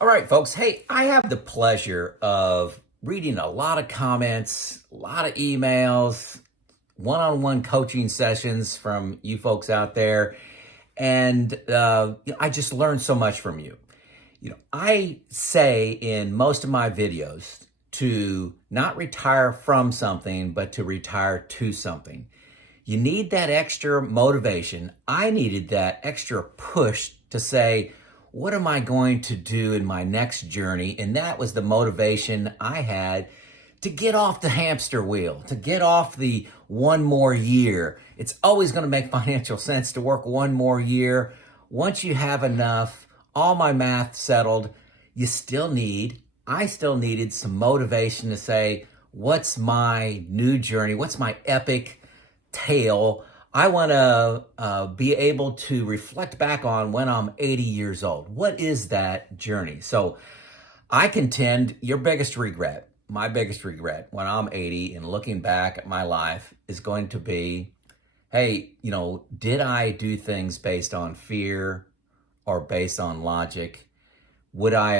All right, folks. Hey, I have the pleasure of reading a lot of comments, a lot of emails, one-on-one coaching sessions from you folks out there, and I just learned so much from you. I say in most of my videos to not retire from something, but to retire to something. You need that extra motivation. I needed that extra push to say, what am I going to do in my next journey? And that was the motivation I had to get off the hamster wheel, to get off the one more year. It's always going to make financial sense to work one more year. Once you have enough, all my math settled, I still needed some motivation to say, what's my new journey? What's my epic tale? I want to be able to reflect back on when I'm 80 years old. What is that journey? So I contend my biggest regret when I'm 80 and looking back at my life is going to be, hey, did I do things based on fear or based on logic? Should I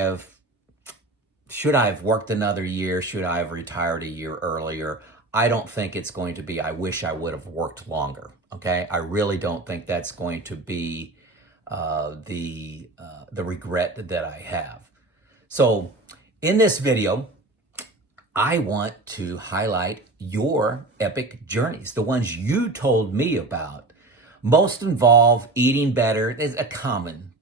have worked another year? Should I have retired a year earlier? I don't think it's going to be, I wish I would have worked longer. Okay. I really don't think that's going to be the regret that I have. So in this video, I want to highlight your epic journeys, the ones you told me about. Most involve eating better. It's a common,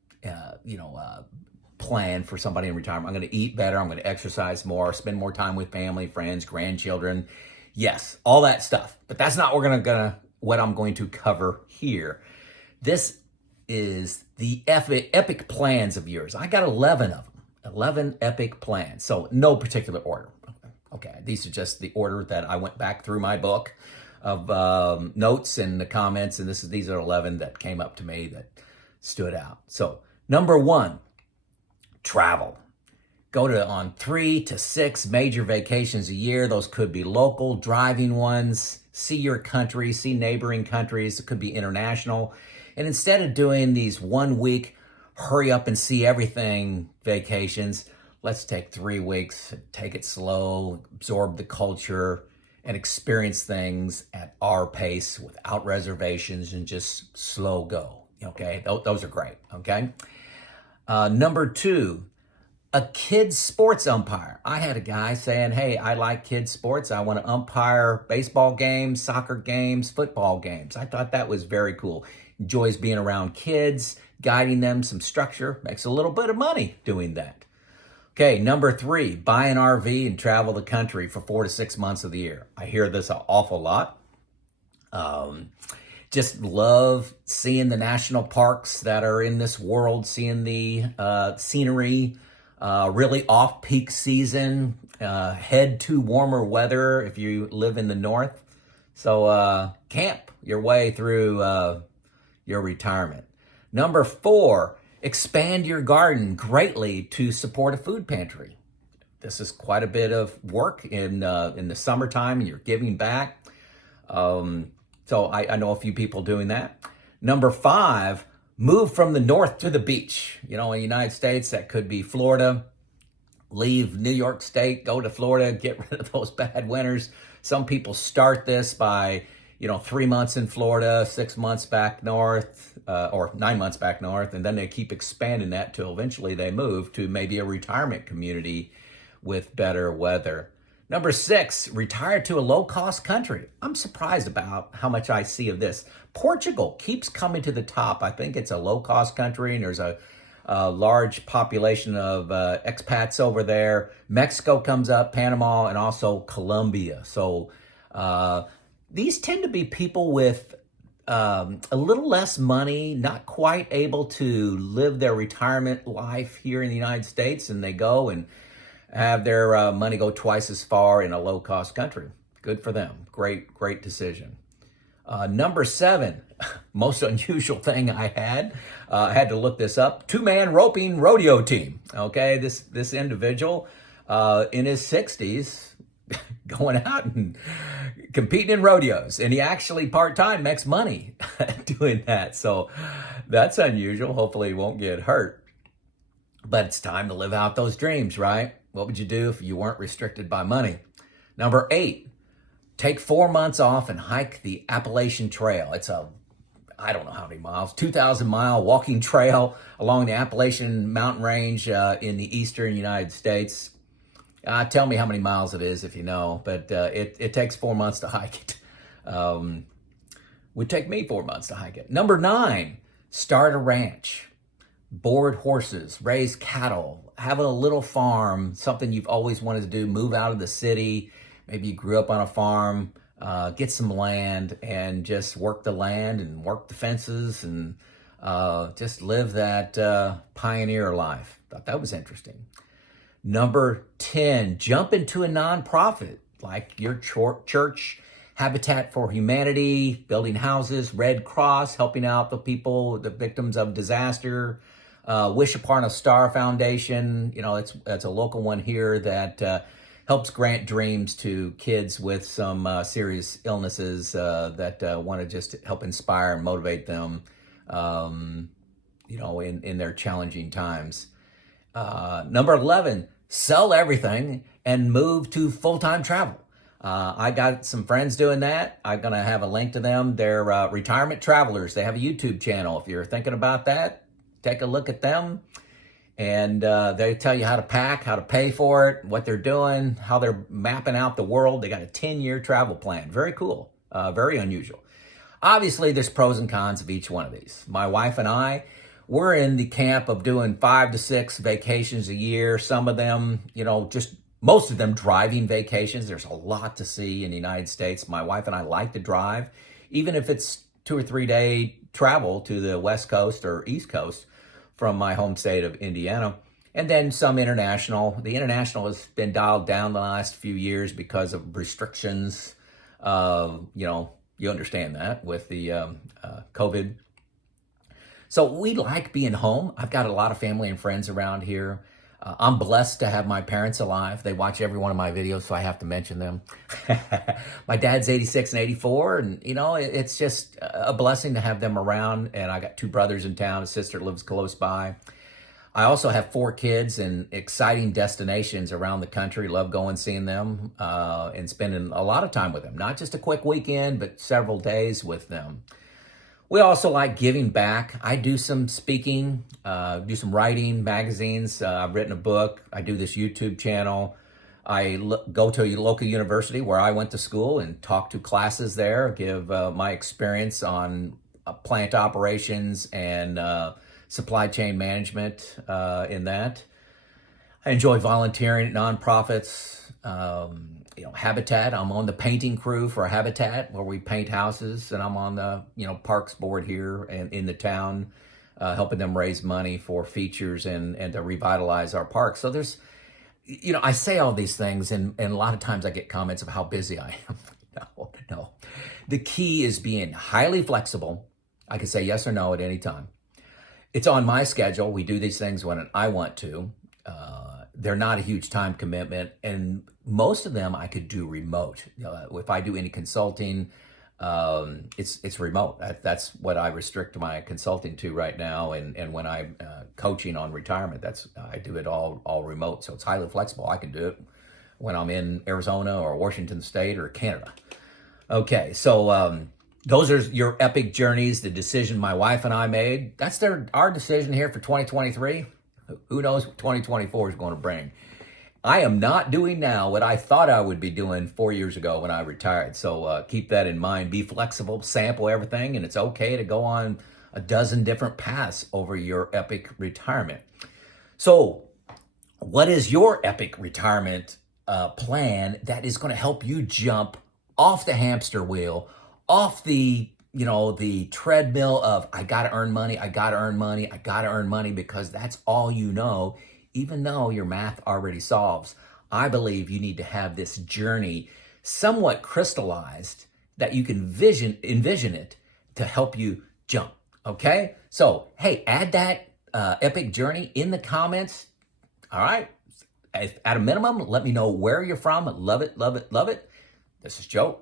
plan for somebody in retirement. I'm going to eat better. I'm going to exercise more, spend more time with family, friends, grandchildren. Yes, all that stuff. But that's not what I'm going to cover here. This is the epic plans of yours. I got 11 of them, 11 epic plans. So no particular order. Okay, these are just the order that I went back through my book of notes and the comments, and these are 11 that came up to me that stood out. So number 1, travel. Go on 3 to 6 major vacations a year. Those could be local, driving ones. See your country, see neighboring countries. It could be international. And instead of doing these 1 week, hurry up and see everything vacations, let's take 3 weeks, take it slow, absorb the culture, and experience things at our pace without reservations and just slow go. Okay, those are great. Okay. Number 2, a kid's sports umpire. I had a guy saying, hey, I like kids' sports. I want to umpire baseball games, soccer games, football games. I thought that was very cool. Enjoys being around kids, guiding them, some structure, makes a little bit of money doing that. Okay, number 3, buy an RV and travel the country for 4 to 6 months of the year. I hear this an awful lot. Just love seeing the national parks that are in this world, seeing the scenery, really off-peak season, head to warmer weather if you live in the north. So camp your way through your retirement. Number 4, expand your garden greatly to support a food pantry. This is quite a bit of work in the summertime, and you're giving back. So I know a few people doing that. Number 5, move from the north to the beach. In the United States, that could be Florida. Leave New York State, go to Florida, get rid of those bad winters. Some people start this by, 3 months in Florida, 6 months back north, or 9 months back north, and then they keep expanding that till eventually they move to maybe a retirement community with better weather. Number 6, retire to a low-cost country. I'm surprised about how much I see of this. Portugal keeps coming to the top. I think it's a low-cost country, and there's a large population of expats over there. Mexico comes up, Panama, and also Colombia. So these tend to be people with a little less money, not quite able to live their retirement life here in the United States, and they go and have their money go twice as far in a low-cost country. Good for them. Great decision. Number 7, most unusual thing I had to look this up. 2-man roping rodeo team. Okay, this individual in his 60s going out and competing in rodeos, and he actually part-time makes money doing that. So that's unusual. Hopefully he won't get hurt. but it's time to live out those dreams, right? What would you do if you weren't restricted by money? Number 8, take 4 months off and hike the Appalachian Trail. It's a, I don't know how many miles, 2,000-mile walking trail along the Appalachian mountain range in the eastern United States. Tell me how many miles it is if you know, but it takes 4 months to hike it. Would take me 4 months to hike it. Number 9, start a ranch. Board horses, raise cattle, have a little farm, something you've always wanted to do, move out of the city. Maybe you grew up on a farm, get some land and just work the land and work the fences and just live that pioneer life. Thought that was interesting. Number 10, jump into a nonprofit like your church, Habitat for Humanity, building houses, Red Cross, helping out the people, the victims of disaster, Wish Upon a Star Foundation. You know, it's a local one here that helps grant dreams to kids with some serious illnesses that want to just help inspire and motivate them, in their challenging times. Number 11, sell everything and move to full-time travel. I got some friends doing that. I'm going to have a link to them. They're retirement travelers. They have a YouTube channel. If you're thinking about that, take a look at them. And they tell you how to pack, how to pay for it, what they're doing, how they're mapping out the world. They got a 10-year travel plan. Very cool. Very unusual. Obviously, there's pros and cons of each one of these. My wife and I, we're in the camp of doing 5 to 6 vacations a year. Some of them, just most of them driving vacations. There's a lot to see in the United States. My wife and I like to drive, even if it's 2 or 3 day travel to the West Coast or East Coast from my home state of Indiana. And then some international. The international has been dialed down the last few years because of restrictions. You understand that with the COVID. So we like being home. I've got a lot of family and friends around here. I'm blessed to have my parents alive. They watch every one of my videos, so I have to mention them. My dad's 86 and 84, and it's just a blessing to have them around. And I got 2 brothers in town. A sister lives close by. I also have 4 kids in exciting destinations around the country. Love going, seeing them, and spending a lot of time with them. Not just a quick weekend, but several days with them. We also like giving back. I do some speaking, do some writing, magazines. I've written a book. I do this YouTube channel. I go to a local university where I went to school and talk to classes there, give my experience on plant operations and supply chain management in that. I enjoy volunteering at nonprofits. Habitat. I'm on the painting crew for Habitat, where we paint houses, and I'm on the parks board here and in the town, helping them raise money for features and to revitalize our parks. So there's, I say all these things, and a lot of times I get comments of how busy I am. No. The key is being highly flexible. I can say yes or no at any time. It's on my schedule. We do these things when I want to. They're not a huge time commitment, and most of them I could do remote. If I do any consulting, it's remote. That's what I restrict my consulting to right now, and when I'm coaching on retirement, I do it all remote. So it's highly flexible. I can do it when I'm in Arizona or Washington State or Canada. Okay, so those are your epic journeys. The decision my wife and I made. That's our decision here for 2023. Who knows what 2024 is going to bring. I am not doing now what I thought I would be doing 4 years ago when I retired. So keep that in mind. Be flexible, sample everything, and it's okay to go on a dozen different paths over your epic retirement. So what is your epic retirement plan that is going to help you jump off the hamster wheel, off the treadmill of I got to earn money, because that's all you know, even though your math already solves. I believe you need to have this journey somewhat crystallized that you can envision it to help you jump. Okay? So, hey, add that epic journey in the comments. All right? At a minimum, let me know where you're from. Love it, love it, love it. This is Joe.